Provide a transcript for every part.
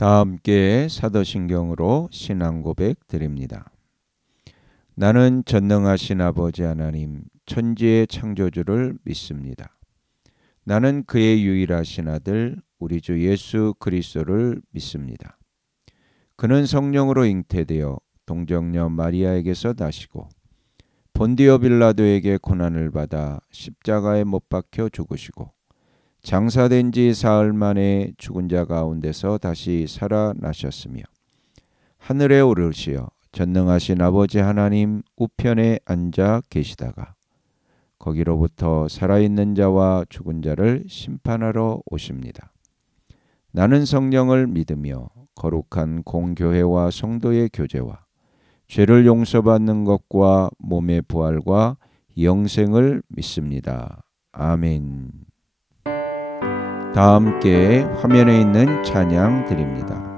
다 함께 사도신경으로 신앙 고백 드립니다. 나는 전능하신 아버지 하나님 천지의 창조주를 믿습니다. 나는 그의 유일하신 아들 우리 주 예수 그리스도를 믿습니다. 그는 성령으로 잉태되어 동정녀 마리아에게서 나시고 본디오 빌라도에게 고난을 받아 십자가에 못 박혀 죽으시고 장사된 지 사흘 만에 죽은 자 가운데서 다시 살아나셨으며 하늘에 오르시어 전능하신 아버지 하나님 우편에 앉아 계시다가 거기로부터 살아있는 자와 죽은 자를 심판하러 오십니다. 나는 성령을 믿으며 거룩한 공교회와 성도의 교제와 죄를 용서받는 것과 몸의 부활과 영생을 믿습니다. 아멘. 다 함께 화면에 있는 찬양 드립니다.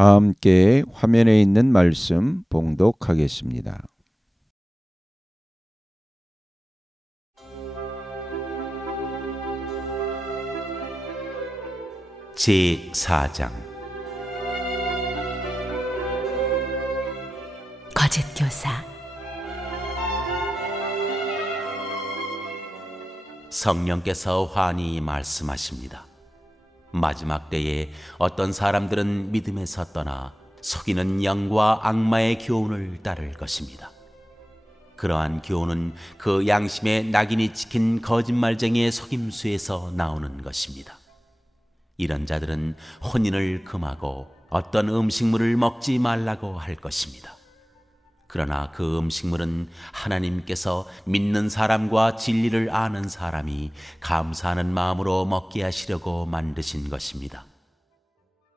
다 함께 화면에 있는 말씀 봉독하겠습니다. 제4장 거짓교사 성령께서 환히 말씀하십니다. 마지막 때에 어떤 사람들은 믿음에서 떠나 속이는 영과 악마의 교훈을 따를 것입니다. 그러한 교훈은 그 양심의 낙인이 찍힌 거짓말쟁이의 속임수에서 나오는 것입니다. 이런 자들은 혼인을 금하고 어떤 음식물을 먹지 말라고 할 것입니다. 그러나 그 음식물은 하나님께서 믿는 사람과 진리를 아는 사람이 감사하는 마음으로 먹게 하시려고 만드신 것입니다.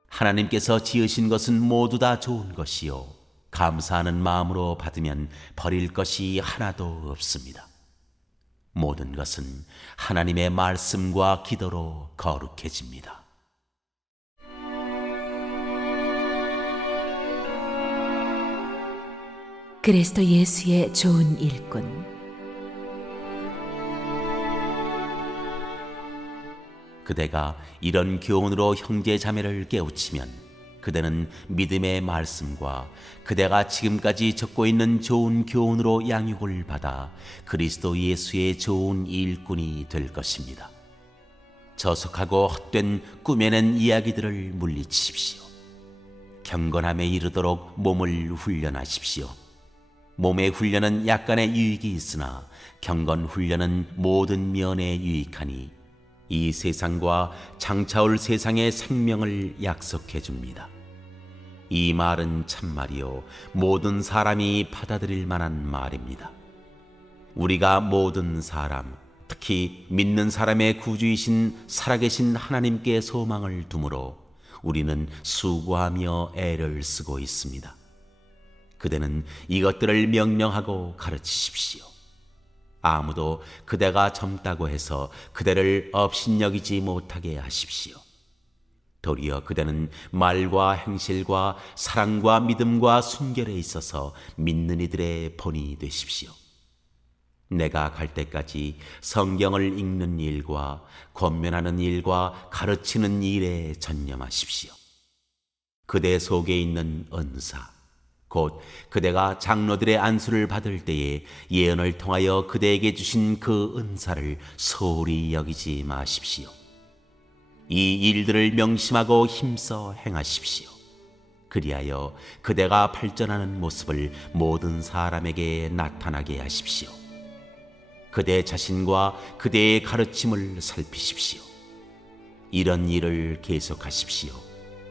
하나님께서 지으신 것은 모두 다 좋은 것이요 감사하는 마음으로 받으면 버릴 것이 하나도 없습니다. 모든 것은 하나님의 말씀과 기도로 거룩해집니다. 그리스도 예수의 좋은 일꾼. 그대가 이런 교훈으로 형제 자매를 깨우치면 그대는 믿음의 말씀과 그대가 지금까지 적고 있는 좋은 교훈으로 양육을 받아 그리스도 예수의 좋은 일꾼이 될 것입니다. 저속하고 헛된 꾸며낸 이야기들을 물리치십시오. 경건함에 이르도록 몸을 훈련하십시오. 몸의 훈련은 약간의 유익이 있으나 경건 훈련은 모든 면에 유익하니 이 세상과 장차올 세상의 생명을 약속해 줍니다. 이 말은 참말이요 모든 사람이 받아들일 만한 말입니다. 우리가 모든 사람, 특히 믿는 사람의 구주이신 살아계신 하나님께 소망을 두므로 우리는 수고하며 애를 쓰고 있습니다. 그대는 이것들을 명령하고 가르치십시오. 아무도 그대가 젊다고 해서 그대를 업신여기지 못하게 하십시오. 도리어 그대는 말과 행실과 사랑과 믿음과 순결에 있어서 믿는 이들의 본이 되십시오. 내가 갈 때까지 성경을 읽는 일과 권면하는 일과 가르치는 일에 전념하십시오. 그대 속에 있는 은사, 곧 그대가 장로들의 안수를 받을 때에 예언을 통하여 그대에게 주신 그 은사를 소홀히 여기지 마십시오. 이 일들을 명심하고 힘써 행하십시오. 그리하여 그대가 발전하는 모습을 모든 사람에게 나타나게 하십시오. 그대 자신과 그대의 가르침을 살피십시오. 이런 일을 계속하십시오.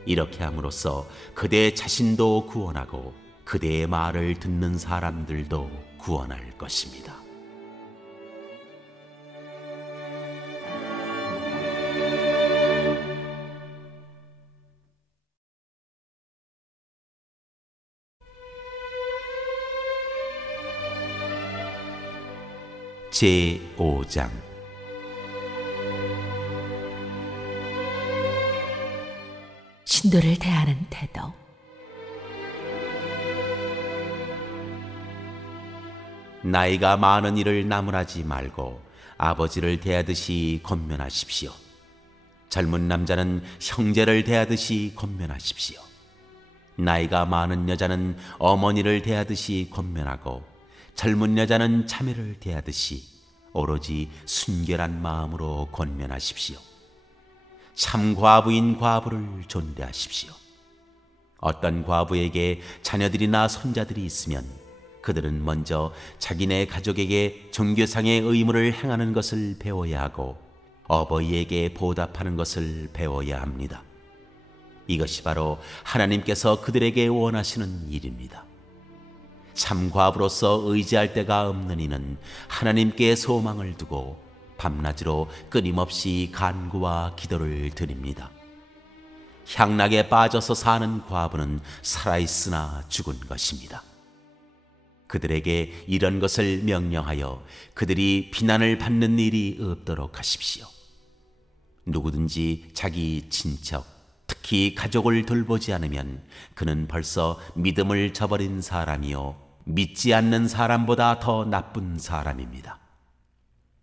이렇게 함으로써 그대 자신도 구원하고 그대의 말을 듣는 사람들도 구원할 것입니다. 제5장 신도를 대하는 태도. 나이가 많은 이를 나무라지 말고 아버지를 대하듯이 권면하십시오. 젊은 남자는 형제를 대하듯이 권면하십시오. 나이가 많은 여자는 어머니를 대하듯이 권면하고 젊은 여자는 자매를 대하듯이 오로지 순결한 마음으로 권면하십시오. 참 과부인 과부를 존대하십시오. 어떤 과부에게 자녀들이나 손자들이 있으면 그들은 먼저 자기네 가족에게 종교상의 의무를 행하는 것을 배워야 하고 어버이에게 보답하는 것을 배워야 합니다. 이것이 바로 하나님께서 그들에게 원하시는 일입니다. 참 과부로서 의지할 데가 없는 이는 하나님께 소망을 두고 밤낮으로 끊임없이 간구와 기도를 드립니다. 향락에 빠져서 사는 과부는 살아있으나 죽은 것입니다. 그들에게 이런 것을 명령하여 그들이 비난을 받는 일이 없도록 하십시오. 누구든지 자기 친척, 특히 가족을 돌보지 않으면 그는 벌써 믿음을 저버린 사람이요 믿지 않는 사람보다 더 나쁜 사람입니다.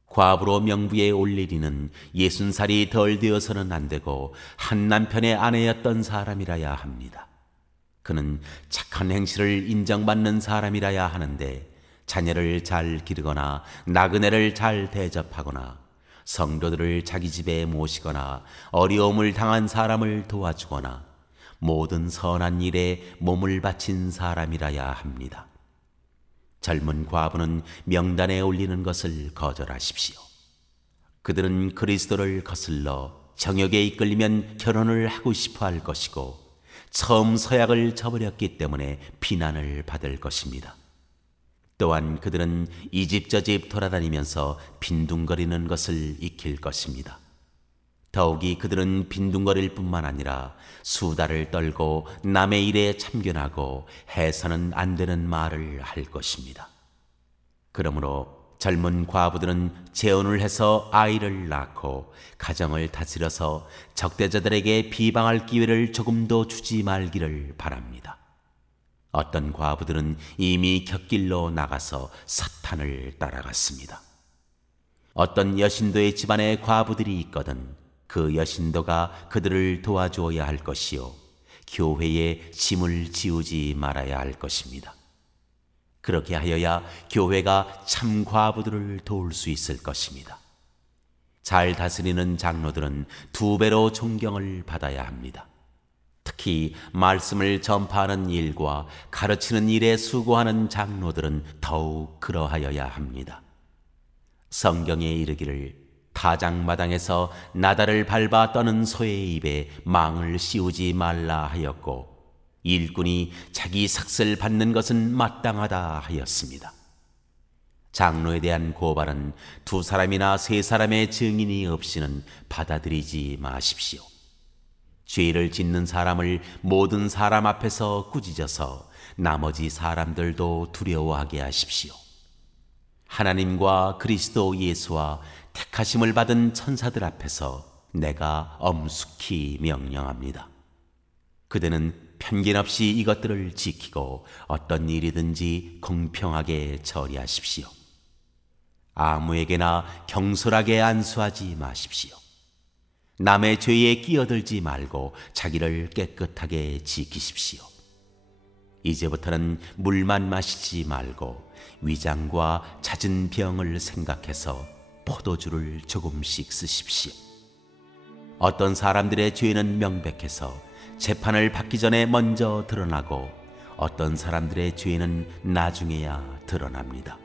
과부로 명부에 올릴 이는 60살이 덜 되어서는 안 되고 한 남편의 아내였던 사람이라야 합니다. 그는 착한 행실을 인정받는 사람이라야 하는데 자녀를 잘 기르거나 나그네를 잘 대접하거나 성도들을 자기 집에 모시거나 어려움을 당한 사람을 도와주거나 모든 선한 일에 몸을 바친 사람이라야 합니다. 젊은 과부는 명단에 올리는 것을 거절하십시오. 그들은 그리스도를 거슬러 정욕에 이끌리면 결혼을 하고 싶어 할 것이고 처음 서약을 저버렸기 때문에 비난을 받을 것입니다. 또한 그들은 이 집 저 집 돌아다니면서 빈둥거리는 것을 익힐 것입니다. 더욱이 그들은 빈둥거릴 뿐만 아니라 수다를 떨고 남의 일에 참견하고 해서는 안 되는 말을 할 것입니다. 그러므로 젊은 과부들은 재혼을 해서 아이를 낳고 가정을 다스려서 적대자들에게 비방할 기회를 조금도 주지 말기를 바랍니다. 어떤 과부들은 이미 곁길로 나가서 사탄을 따라갔습니다. 어떤 여신도의 집안에 과부들이 있거든 그 여신도가 그들을 도와주어야 할 것이요 교회에 짐을 지우지 말아야 할 것입니다. 그렇게 하여야 교회가 참 과부들을 도울 수 있을 것입니다. 잘 다스리는 장로들은 2배로 존경을 받아야 합니다. 특히 말씀을 전파하는 일과 가르치는 일에 수고하는 장로들은 더욱 그러하여야 합니다. 성경에 이르기를 타작마당에서 나달을 밟아 떠는 소의 입에 망을 씌우지 말라 하였고 일꾼이 자기 삭슬 받는 것은 마땅하다 하였습니다. 장로에 대한 고발은 2사람이나 3사람의 증인이 없이는 받아들이지 마십시오. 죄를 짓는 사람을 모든 사람 앞에서 꾸짖어서 나머지 사람들도 두려워하게 하십시오. 하나님과 그리스도 예수와 택하심을 받은 천사들 앞에서 내가 엄숙히 명령합니다. 그대는 편견 없이 이것들을 지키고 어떤 일이든지 공평하게 처리하십시오. 아무에게나 경솔하게 안수하지 마십시오. 남의 죄에 끼어들지 말고 자기를 깨끗하게 지키십시오. 이제부터는 물만 마시지 말고 위장과 잦은 병을 생각해서 포도주를 조금씩 쓰십시오. 어떤 사람들의 죄는 명백해서 재판을 받기 전에 먼저 드러나고 어떤 사람들의 죄는 나중에야 드러납니다.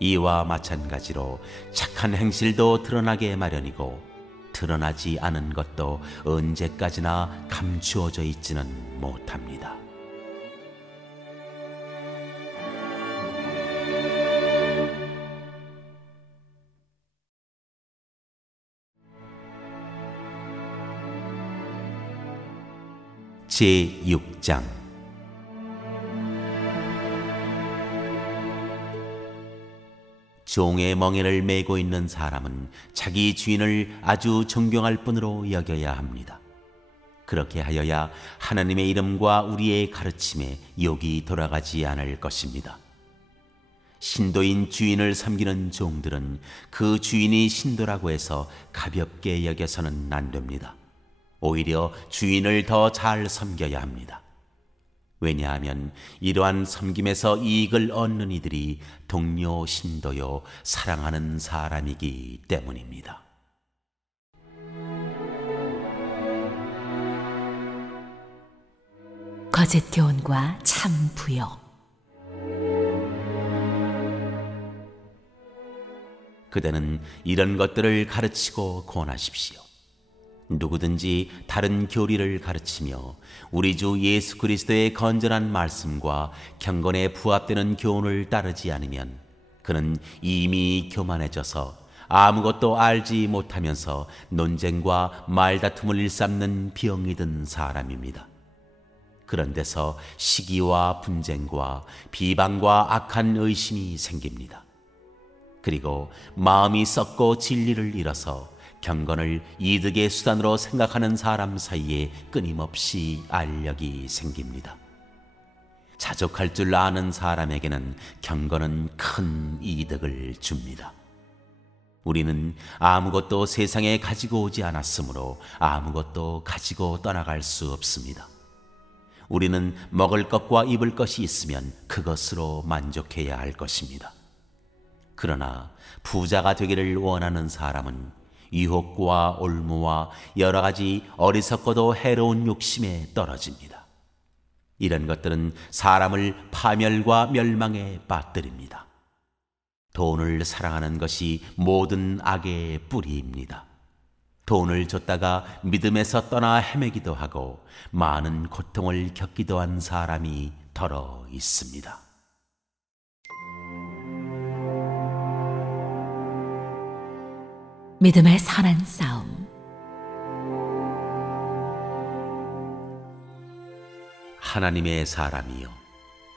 이와 마찬가지로 착한 행실도 드러나게 마련이고 드러나지 않은 것도 언제까지나 감추어져 있지는 못합니다. 제6장 종의 멍에를 메고 있는 사람은 자기 주인을 아주 존경할 뿐으로 여겨야 합니다. 그렇게 하여야 하나님의 이름과 우리의 가르침에 욕이 돌아가지 않을 것입니다. 신도인 주인을 섬기는 종들은 그 주인이 신도라고 해서 가볍게 여겨서는 안 됩니다. 오히려 주인을 더 잘 섬겨야 합니다. 왜냐하면 이러한 섬김에서 이익을 얻는 이들이 동료 신도요 사랑하는 사람이기 때문입니다. 거짓 교훈과 참 부요. 그대는 이런 것들을 가르치고 권하십시오. 누구든지 다른 교리를 가르치며 우리 주 예수 그리스도의 건전한 말씀과 경건에 부합되는 교훈을 따르지 않으면 그는 이미 교만해져서 아무것도 알지 못하면서 논쟁과 말다툼을 일삼는 병이 든 사람입니다. 그런 데서 시기와 분쟁과 비방과 악한 의심이 생깁니다. 그리고 마음이 썩고 진리를 잃어서 경건을 이득의 수단으로 생각하는 사람 사이에 끊임없이 알력이 생깁니다. 자족할 줄 아는 사람에게는 경건은 큰 이득을 줍니다. 우리는 아무것도 세상에 가지고 오지 않았으므로 아무것도 가지고 떠나갈 수 없습니다. 우리는 먹을 것과 입을 것이 있으면 그것으로 만족해야 할 것입니다. 그러나 부자가 되기를 원하는 사람은 유혹과 올무와 여러 가지 어리석고도 해로운 욕심에 떨어집니다. 이런 것들은 사람을 파멸과 멸망에 빠뜨립니다. 돈을 사랑하는 것이 모든 악의 뿌리입니다. 돈을 줬다가 믿음에서 떠나 헤매기도 하고 많은 고통을 겪기도 한 사람이 더러 있습니다. 믿음의 선한 싸움. 하나님의 사람이여,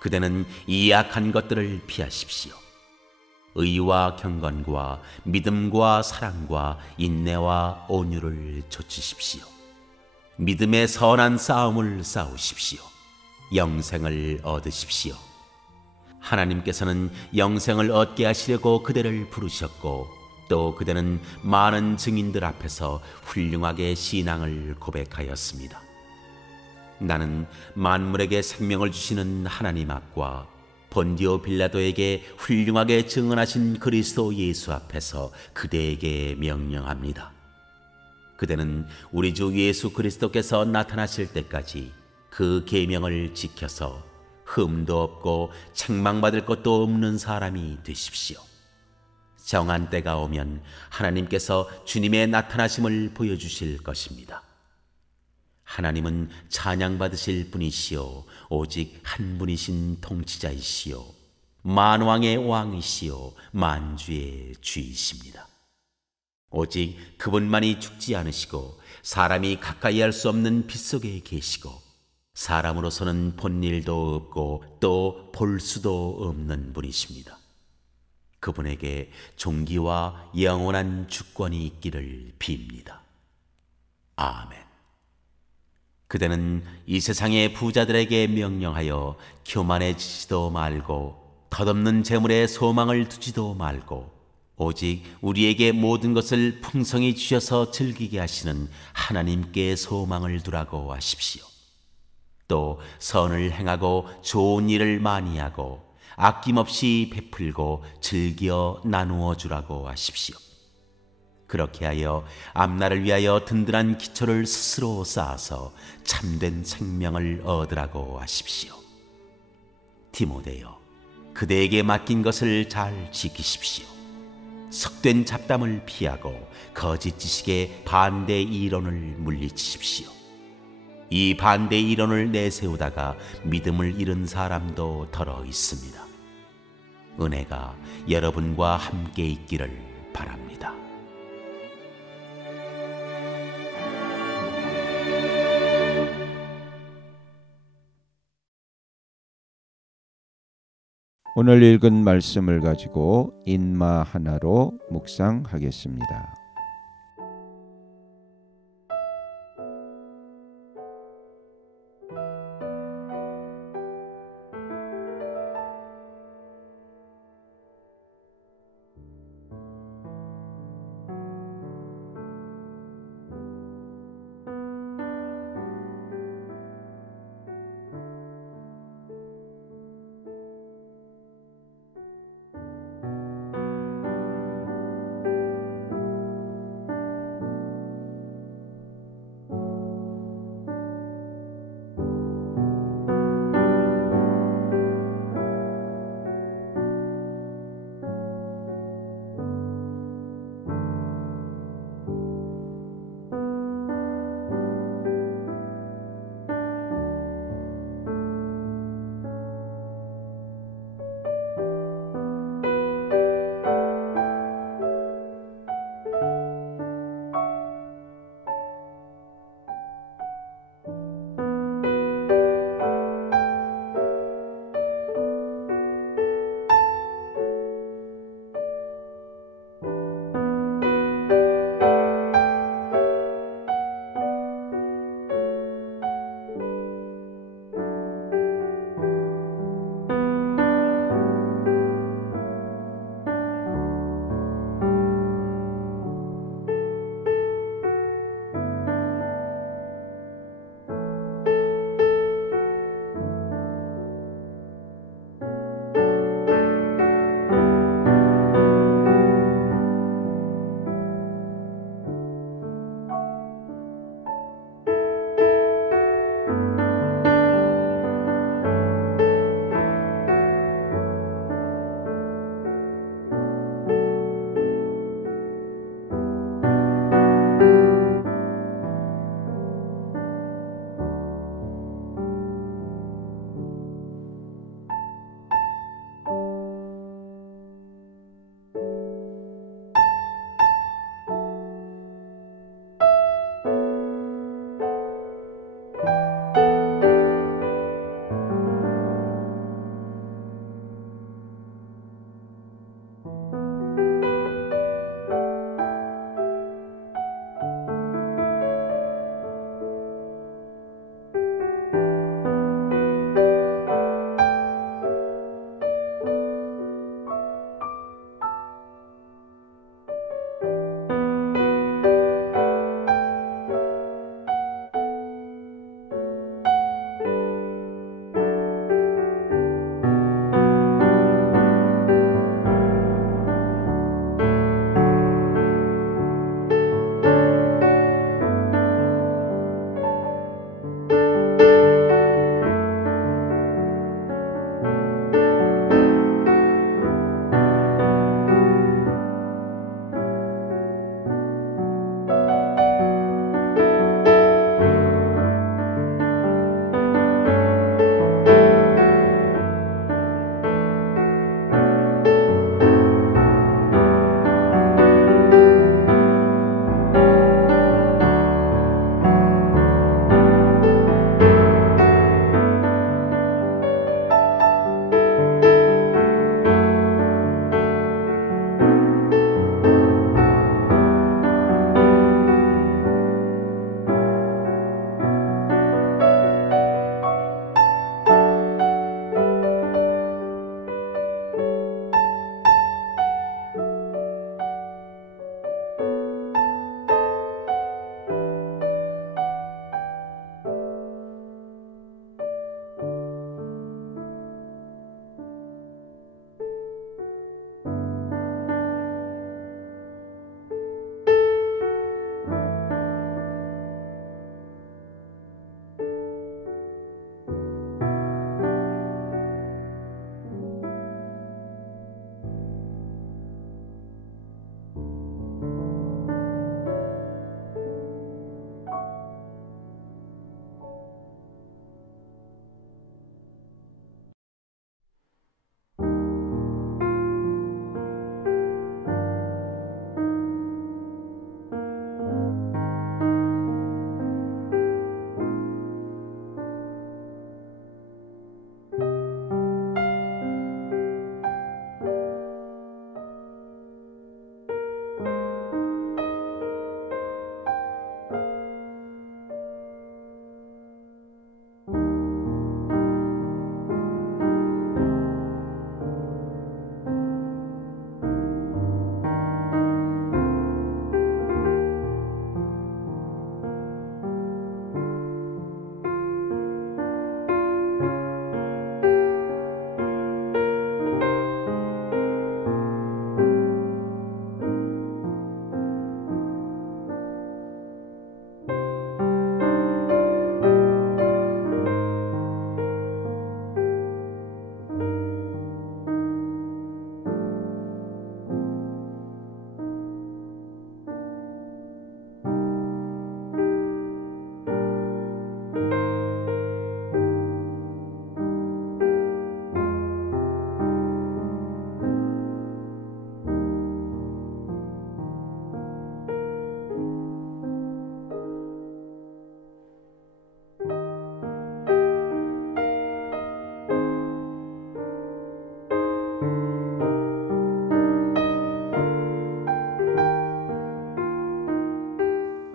그대는 이 악한 것들을 피하십시오. 의와 경건과 믿음과 사랑과 인내와 온유를 좇으십시오. 믿음의 선한 싸움을 싸우십시오. 영생을 얻으십시오. 하나님께서는 영생을 얻게 하시려고 그대를 부르셨고 또 그대는 많은 증인들 앞에서 훌륭하게 신앙을 고백하였습니다. 나는 만물에게 생명을 주시는 하나님 앞과 본디오 빌라도에게 훌륭하게 증언하신 그리스도 예수 앞에서 그대에게 명령합니다. 그대는 우리 주 예수 그리스도께서 나타나실 때까지 그 계명을 지켜서 흠도 없고 책망받을 것도 없는 사람이 되십시오. 정한 때가 오면 하나님께서 주님의 나타나심을 보여주실 것입니다. 하나님은 찬양받으실 분이시요 오직 한 분이신 통치자이시요 만왕의 왕이시요 만주의 주이십니다. 오직 그분만이 죽지 않으시고 사람이 가까이 할 수 없는 빛 속에 계시고 사람으로서는 본 일도 없고 또 볼 수도 없는 분이십니다. 그분에게 존귀와 영원한 주권이 있기를 빕니다. 아멘. 그대는 이 세상의 부자들에게 명령하여 교만해지지도 말고 덧없는 재물에 소망을 두지도 말고 오직 우리에게 모든 것을 풍성히 주셔서 즐기게 하시는 하나님께 소망을 두라고 하십시오. 또 선을 행하고 좋은 일을 많이 하고 아낌없이 베풀고 즐겨 나누어 주라고 하십시오. 그렇게 하여 앞날을 위하여 든든한 기초를 스스로 쌓아서 참된 생명을 얻으라고 하십시오. 디모데여, 그대에게 맡긴 것을 잘 지키십시오. 속된 잡담을 피하고 거짓 지식의 반대 이론을 물리치십시오. 이 반대 이론을 내세우다가 믿음을 잃은 사람도 더러 있습니다. 은혜가 여러분과 함께 있기를 바랍니다. 오늘 읽은 말씀을 가지고 인마 하나로 묵상하겠습니다.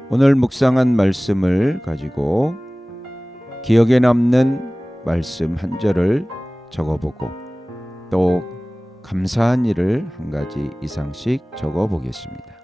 오늘 묵상한 말씀을 가지고 기억에 남는 말씀 한 절을 적어보고 또 감사한 일을 한 가지 이상씩 적어보겠습니다.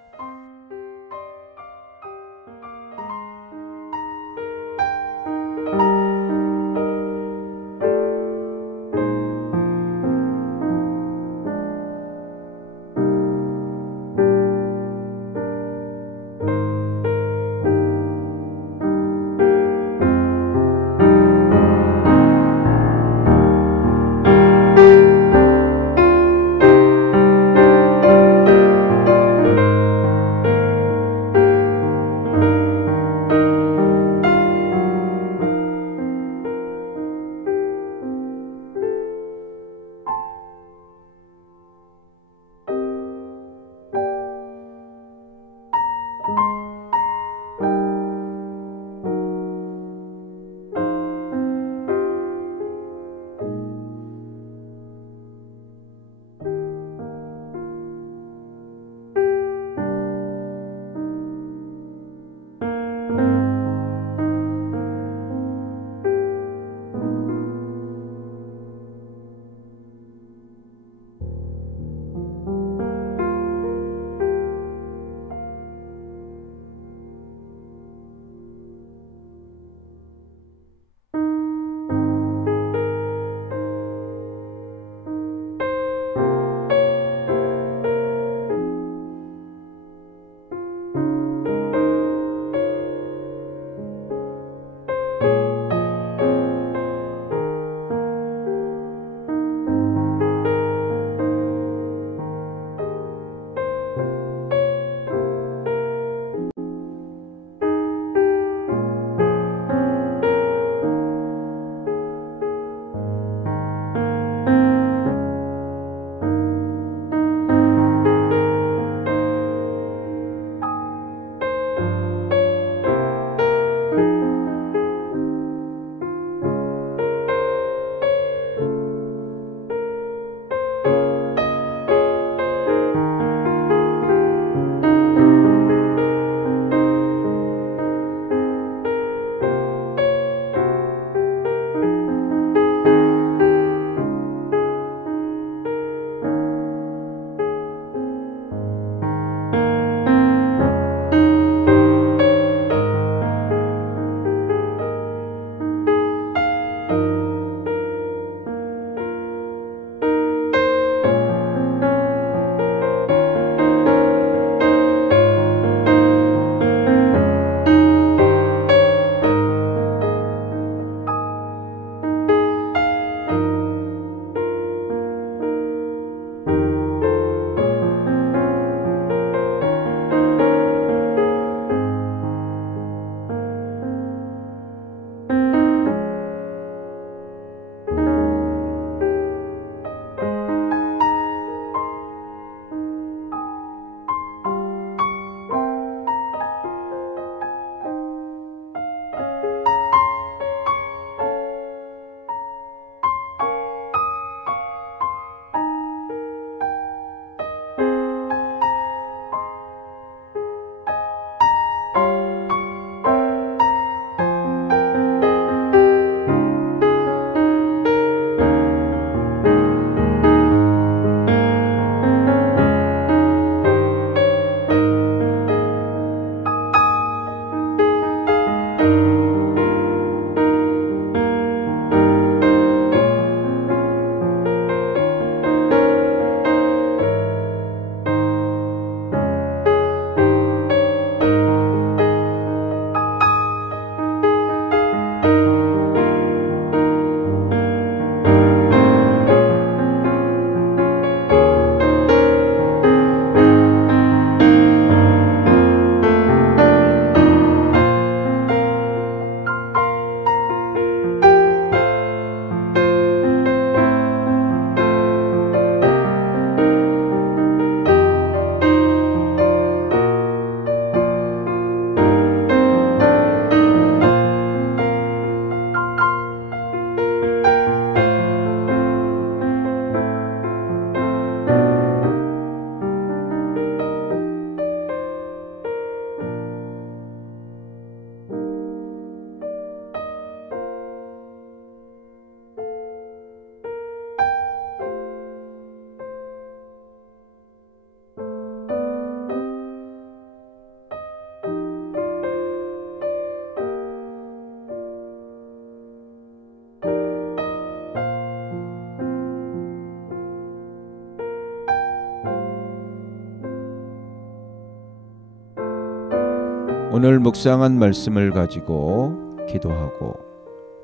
오늘 묵상한 말씀을 가지고 기도하고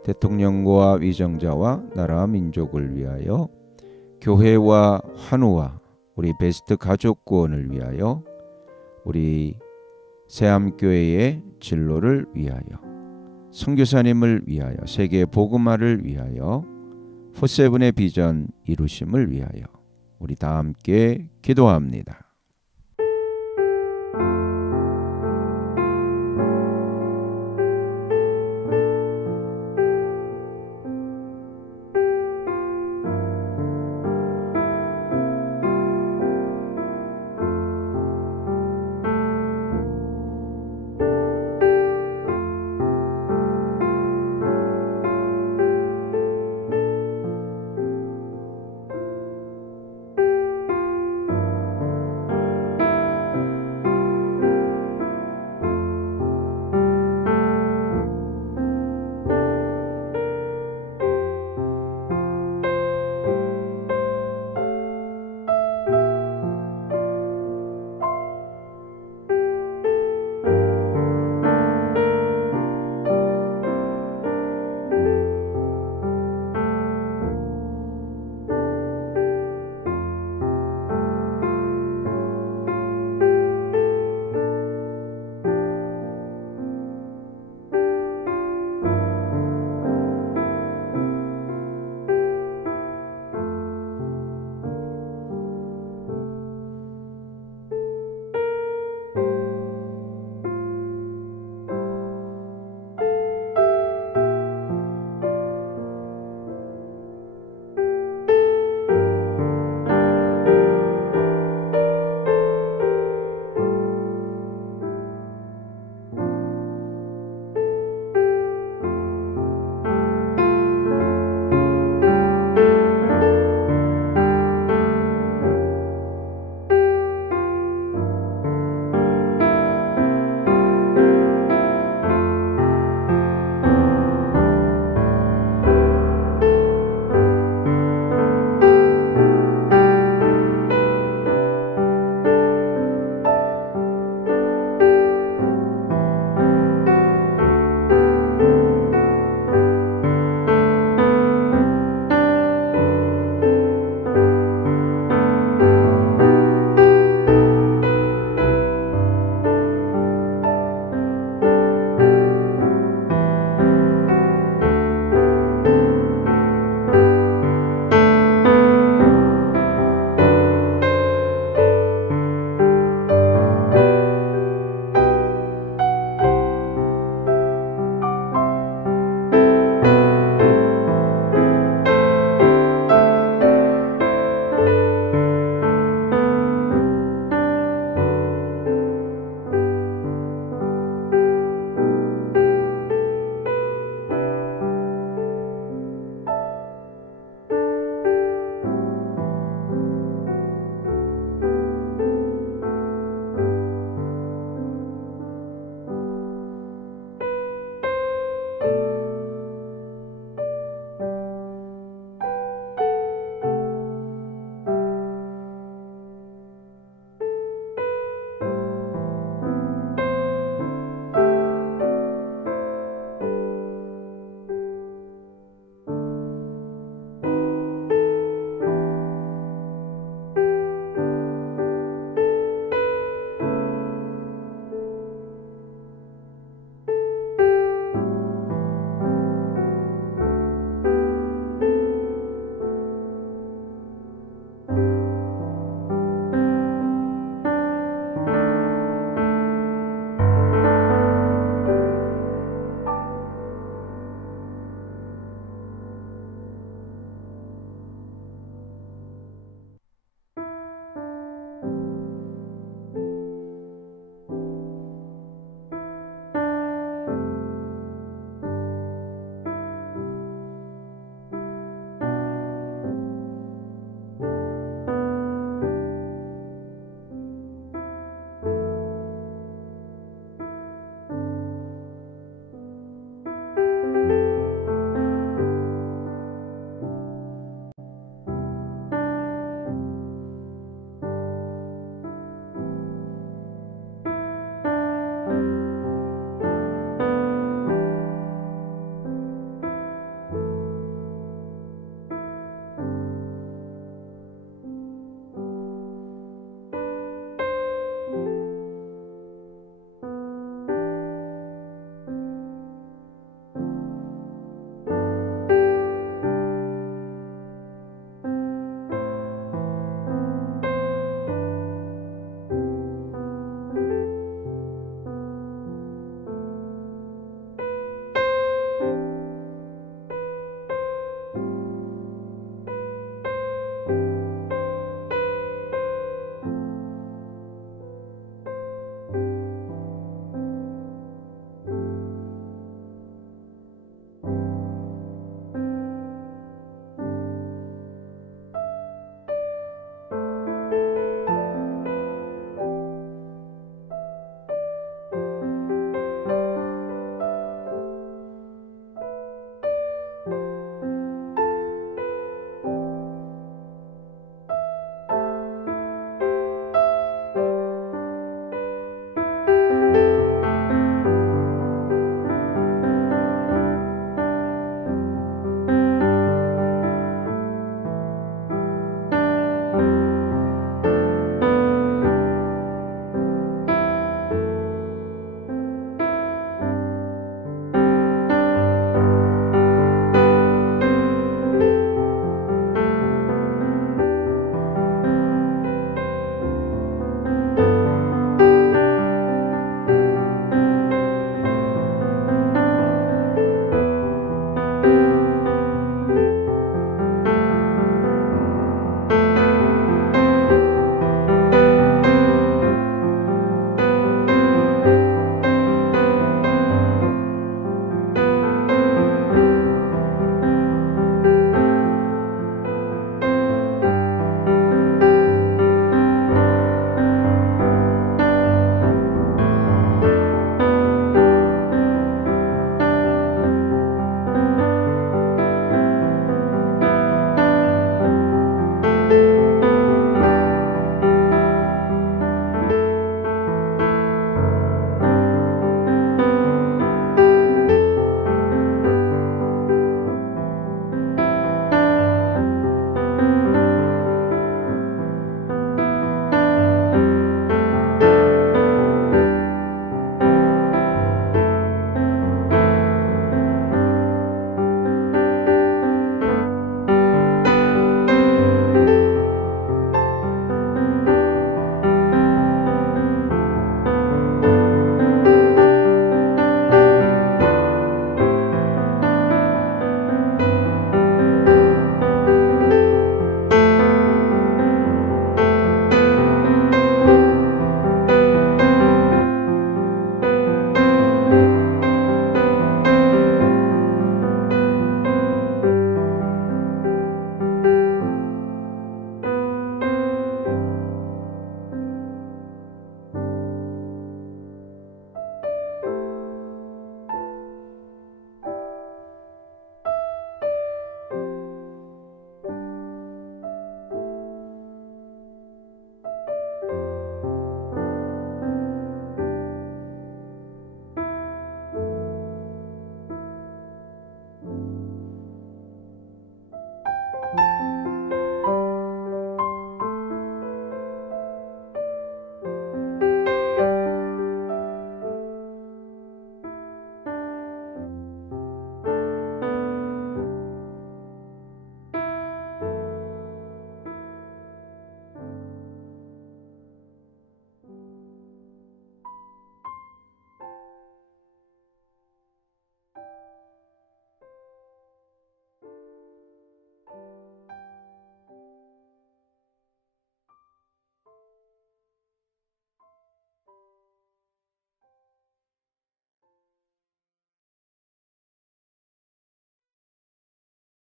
대통령과 위정자와 나라 민족을 위하여 교회와 환우와 우리 베스트 가족 구원을 위하여 우리 새암교회의 진로를 위하여 선교사님을 위하여 세계 복음화를 위하여 포세븐의 비전 이루심을 위하여 우리 다 함께 기도합니다.